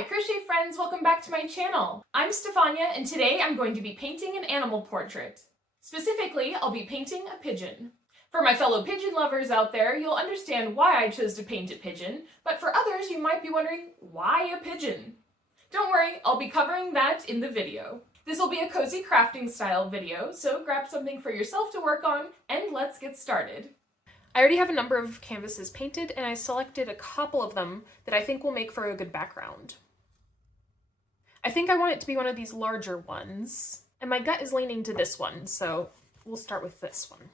Hi crochet friends, welcome back to my channel. I'm Stefania and today I'm going to be painting an animal portrait. Specifically, I'll be painting a pigeon. For my fellow pigeon lovers out there, you'll understand why I chose to paint a pigeon, but for others you might be wondering, why a pigeon? Don't worry, I'll be covering that in the video. This will be a cozy crafting style video, so grab something for yourself to work on and let's get started. I already have a number of canvases painted and I selected a couple of them that I think will make for a good background. I think I want it to be one of these larger ones, and my gut is leaning to this one, so we'll start with this one.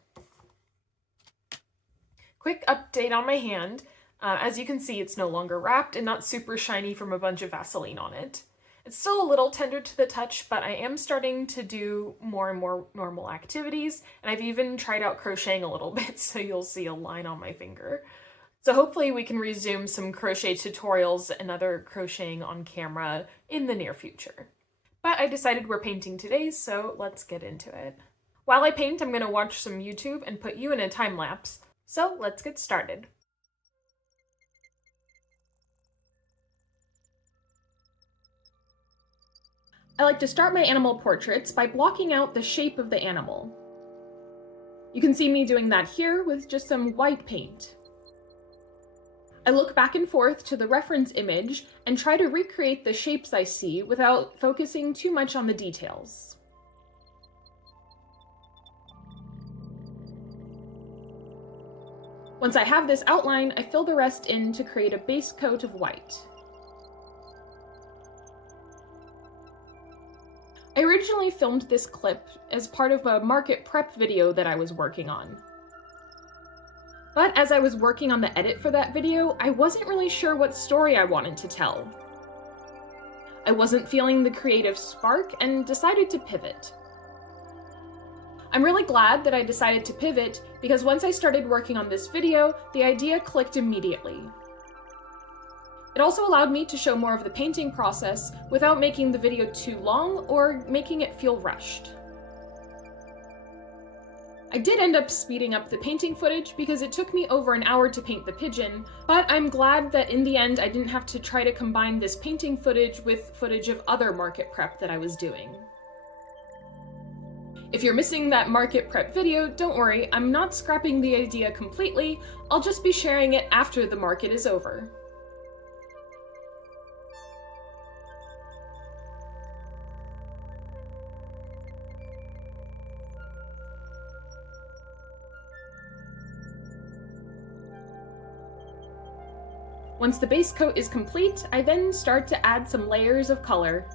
Quick update on my hand. As you can see, it's no longer wrapped and not super shiny from a bunch of Vaseline on it. It's still a little tender to the touch, but I am starting to do more and more normal activities, and I've even tried out crocheting a little bit, so you'll see a line on my finger. So hopefully we can resume some crochet tutorials and other crocheting on camera in the near future. But I decided we're painting today, so let's get into it. While I paint, I'm going to watch some YouTube and put you in a time lapse, so let's get started. I like to start my animal portraits by blocking out the shape of the animal. You can see me doing that here with just some white paint. I look back and forth to the reference image and try to recreate the shapes I see without focusing too much on the details. Once I have this outline, I fill the rest in to create a base coat of white. I originally filmed this clip as part of a market prep video that I was working on. But as I was working on the edit for that video, I wasn't really sure what story I wanted to tell. I wasn't feeling the creative spark and decided to pivot. I'm really glad that I decided to pivot because once I started working on this video, the idea clicked immediately. It also allowed me to show more of the painting process without making the video too long or making it feel rushed. I did end up speeding up the painting footage because it took me over an hour to paint the pigeon, but I'm glad that in the end I didn't have to try to combine this painting footage with footage of other market prep that I was doing. If you're missing that market prep video, don't worry, I'm not scrapping the idea completely, I'll just be sharing it after the market is over. Once the base coat is complete, I then start to add some layers of color.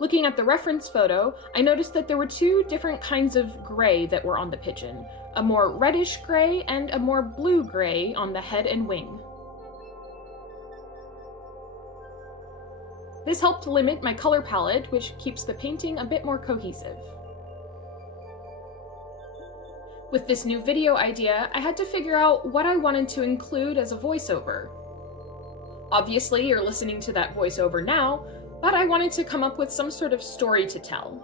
Looking at the reference photo, I noticed that there were two different kinds of gray that were on the pigeon, a more reddish gray and a more blue gray on the head and wing. This helped limit my color palette, which keeps the painting a bit more cohesive. With this new video idea, I had to figure out what I wanted to include as a voiceover. Obviously, you're listening to that voiceover now, but I wanted to come up with some sort of story to tell.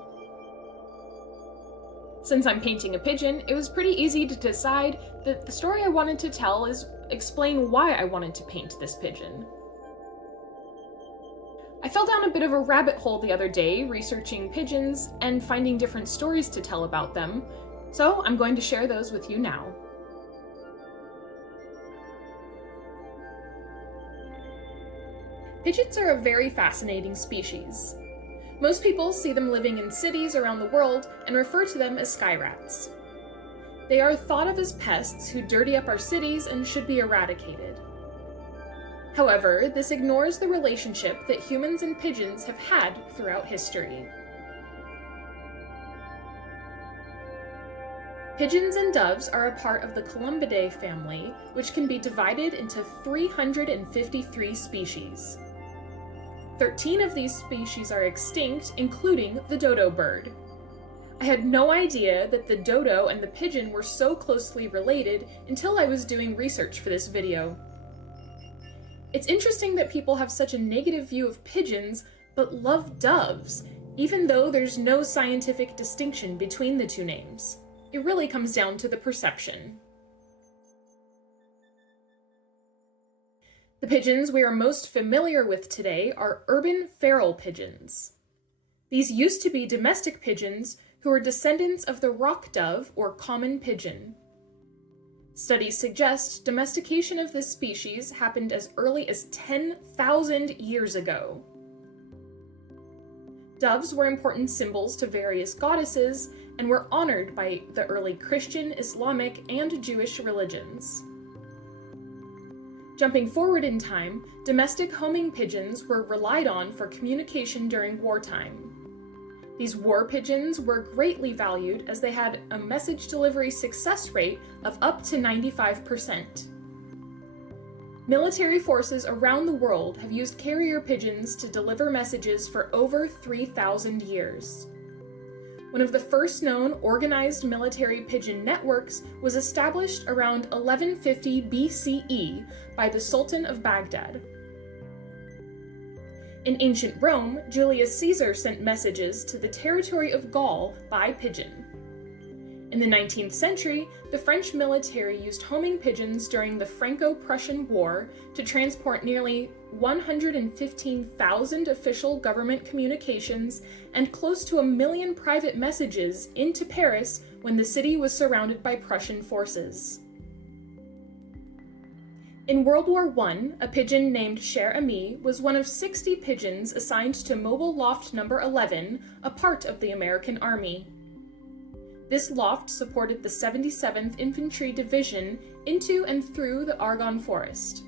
Since I'm painting a pigeon, it was pretty easy to decide that the story I wanted to tell is explain why I wanted to paint this pigeon. I fell down a bit of a rabbit hole the other day researching pigeons and finding different stories to tell about them, so I'm going to share those with you now. Pigeons are a very fascinating species. Most people see them living in cities around the world and refer to them as sky rats. They are thought of as pests who dirty up our cities and should be eradicated. However, this ignores the relationship that humans and pigeons have had throughout history. Pigeons and doves are a part of the Columbidae family, which can be divided into 353 species. 13 of these species are extinct, including the dodo bird. I had no idea that the dodo and the pigeon were so closely related until I was doing research for this video. It's interesting that people have such a negative view of pigeons, but love doves, even though there's no scientific distinction between the two names. It really comes down to the perception. The pigeons we are most familiar with today are urban feral pigeons. These used to be domestic pigeons who are descendants of the rock dove or common pigeon. Studies suggest domestication of this species happened as early as 10,000 years ago. Doves were important symbols to various goddesses and were honored by the early Christian, Islamic, and Jewish religions. Jumping forward in time, domestic homing pigeons were relied on for communication during wartime. These war pigeons were greatly valued as they had a message delivery success rate of up to 95%. Military forces around the world have used carrier pigeons to deliver messages for over 3,000 years. One of the first known organized military pigeon networks was established around 1150 BCE by the Sultan of Baghdad. In ancient Rome, Julius Caesar sent messages to the territory of Gaul by pigeon. In the 19th century, the French military used homing pigeons during the Franco-Prussian War to transport nearly 115,000 official government communications and close to 1 million private messages into Paris when the city was surrounded by Prussian forces. In World War I, a pigeon named Cher Ami was one of 60 pigeons assigned to Mobile Loft No. 11, a part of the American Army. This loft supported the 77th Infantry Division into and through the Argonne Forest.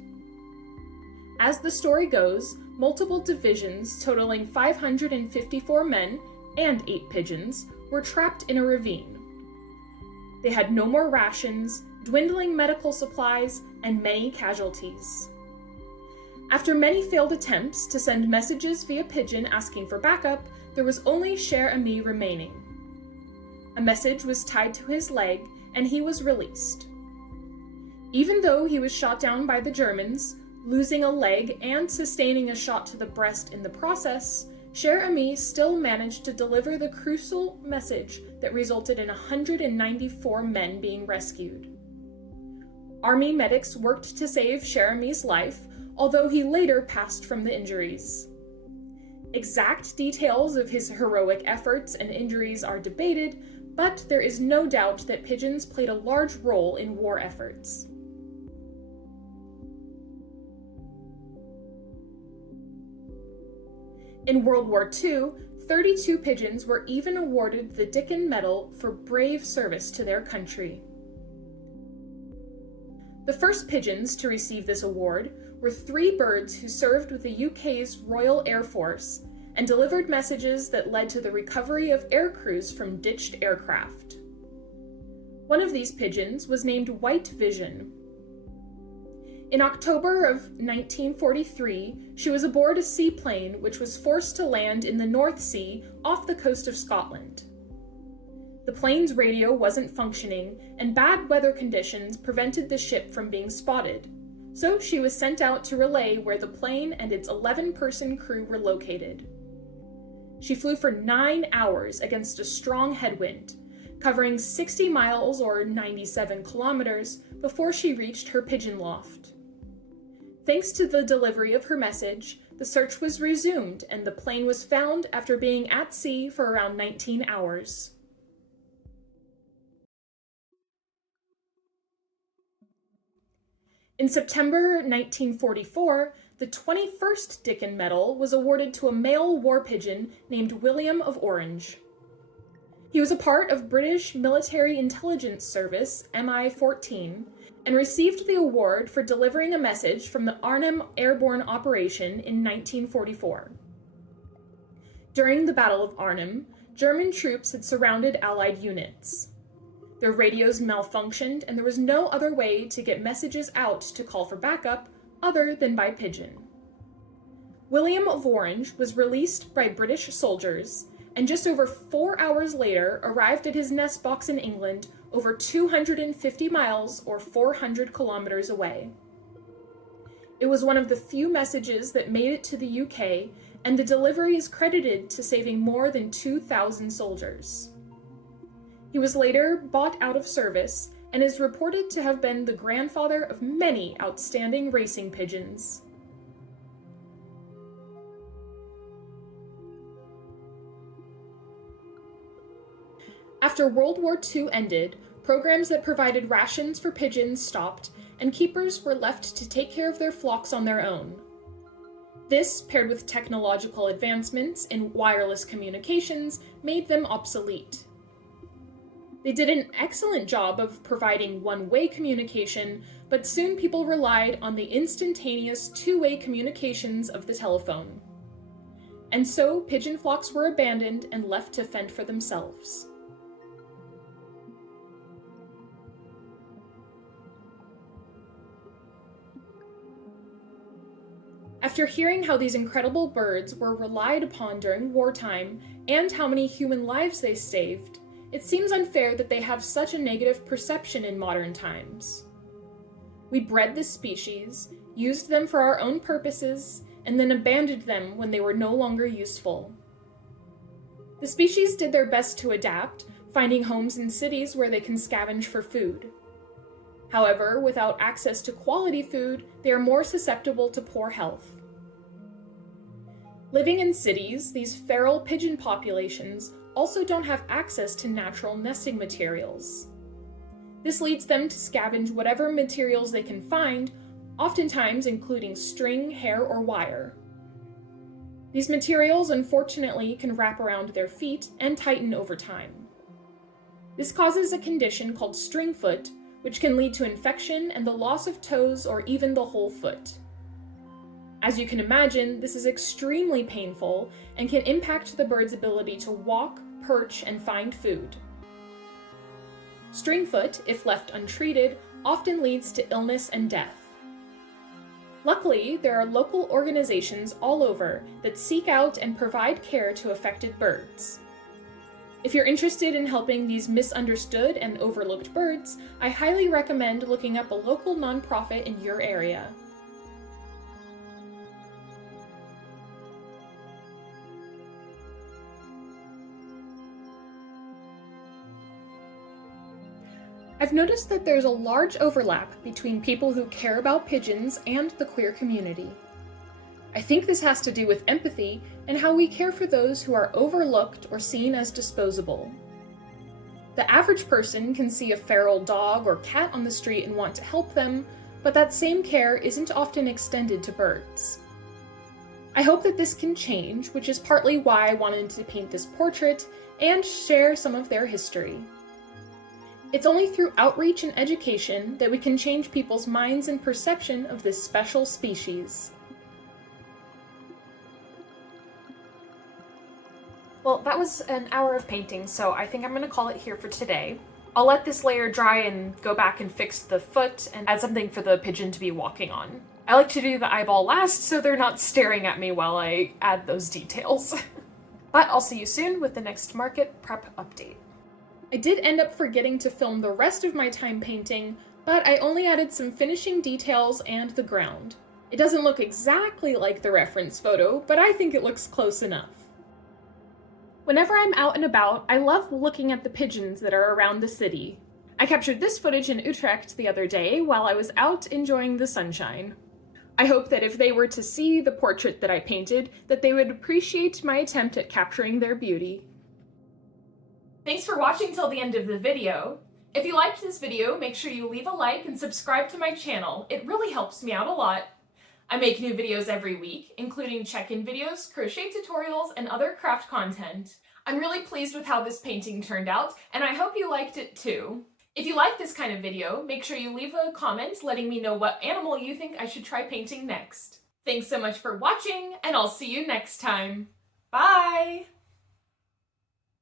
As the story goes, multiple divisions totaling 554 men and 8 pigeons were trapped in a ravine. They had no more rations, dwindling medical supplies, and many casualties. After many failed attempts to send messages via pigeon asking for backup, there was only Cher Ami remaining. A message was tied to his leg, and he was released. Even though he was shot down by the Germans, losing a leg and sustaining a shot to the breast in the process, Cher Ami still managed to deliver the crucial message that resulted in 194 men being rescued. Army medics worked to save Cher Ami's life, although he later passed from the injuries. Exact details of his heroic efforts and injuries are debated, but there is no doubt that pigeons played a large role in war efforts. In World War II, 32 pigeons were even awarded the Dickin Medal for brave service to their country. The first pigeons to receive this award were 3 birds who served with the UK's Royal Air Force and delivered messages that led to the recovery of air crews from ditched aircraft. One of these pigeons was named White Vision. In October of 1943, she was aboard a seaplane which was forced to land in the North Sea off the coast of Scotland. The plane's radio wasn't functioning, and bad weather conditions prevented the ship from being spotted, so she was sent out to relay where the plane and its 11-person crew were located. She flew for 9 hours against a strong headwind, covering 60 miles or 97 kilometers before she reached her pigeon loft. Thanks to the delivery of her message, the search was resumed and the plane was found after being at sea for around 19 hours. In September 1944, the 21st Dickin Medal was awarded to a male war pigeon named William of Orange. He was a part of British Military Intelligence Service MI-14 and received the award for delivering a message from the Arnhem airborne operation in 1944. During the Battle of Arnhem, German troops had surrounded Allied units. Their radios malfunctioned, and there was no other way to get messages out to call for backup other than by pigeon. William of Orange was released by British soldiers, and just over 4 hours later arrived at his nest box in England, over 250 miles or 400 kilometers away. It was one of the few messages that made it to the UK, and the delivery is credited to saving more than 2,000 soldiers. He was later bought out of service and is reported to have been the grandfather of many outstanding racing pigeons. After World War II ended, programs that provided rations for pigeons stopped, and keepers were left to take care of their flocks on their own. This, paired with technological advancements in wireless communications, made them obsolete. They did an excellent job of providing one-way communication, but soon people relied on the instantaneous two-way communications of the telephone. And so pigeon flocks were abandoned and left to fend for themselves. After hearing how these incredible birds were relied upon during wartime and how many human lives they saved, it seems unfair that they have such a negative perception in modern times. We bred this species, used them for our own purposes, and then abandoned them when they were no longer useful. The species did their best to adapt, finding homes in cities where they can scavenge for food. However, without access to quality food, they are more susceptible to poor health. Living in cities, these feral pigeon populations also don't have access to natural nesting materials. This leads them to scavenge whatever materials they can find, oftentimes including string, hair, or wire. These materials, unfortunately, can wrap around their feet and tighten over time. This causes a condition called string foot, which can lead to infection and the loss of toes or even the whole foot. As you can imagine, this is extremely painful and can impact the bird's ability to walk, perch, and find food. String foot, if left untreated, often leads to illness and death. Luckily, there are local organizations all over that seek out and provide care to affected birds. If you're interested in helping these misunderstood and overlooked birds, I highly recommend looking up a local nonprofit in your area. I've noticed that there's a large overlap between people who care about pigeons and the queer community. I think this has to do with empathy and how we care for those who are overlooked or seen as disposable. The average person can see a feral dog or cat on the street and want to help them, but that same care isn't often extended to birds. I hope that this can change, which is partly why I wanted to paint this portrait and share some of their history. It's only through outreach and education that we can change people's minds and perception of this special species. Well, that was an hour of painting, so I think I'm going to call it here for today. I'll let this layer dry and go back and fix the foot and add something for the pigeon to be walking on. I like to do the eyeball last so they're not staring at me while I add those details. But I'll see you soon with the next market prep update. I did end up forgetting to film the rest of my time painting, but I only added some finishing details and the ground. It doesn't look exactly like the reference photo, but I think it looks close enough. Whenever I'm out and about, I love looking at the pigeons that are around the city. I captured this footage in Utrecht the other day while I was out enjoying the sunshine. I hope that if they were to see the portrait that I painted, that they would appreciate my attempt at capturing their beauty. Thanks for watching till the end of the video. If you liked this video, make sure you leave a like and subscribe to my channel. It really helps me out a lot. I make new videos every week, including check-in videos, crochet tutorials, and other craft content. I'm really pleased with how this painting turned out, and I hope you liked it too. If you like this kind of video, make sure you leave a comment letting me know what animal you think I should try painting next. Thanks so much for watching, and I'll see you next time. Bye!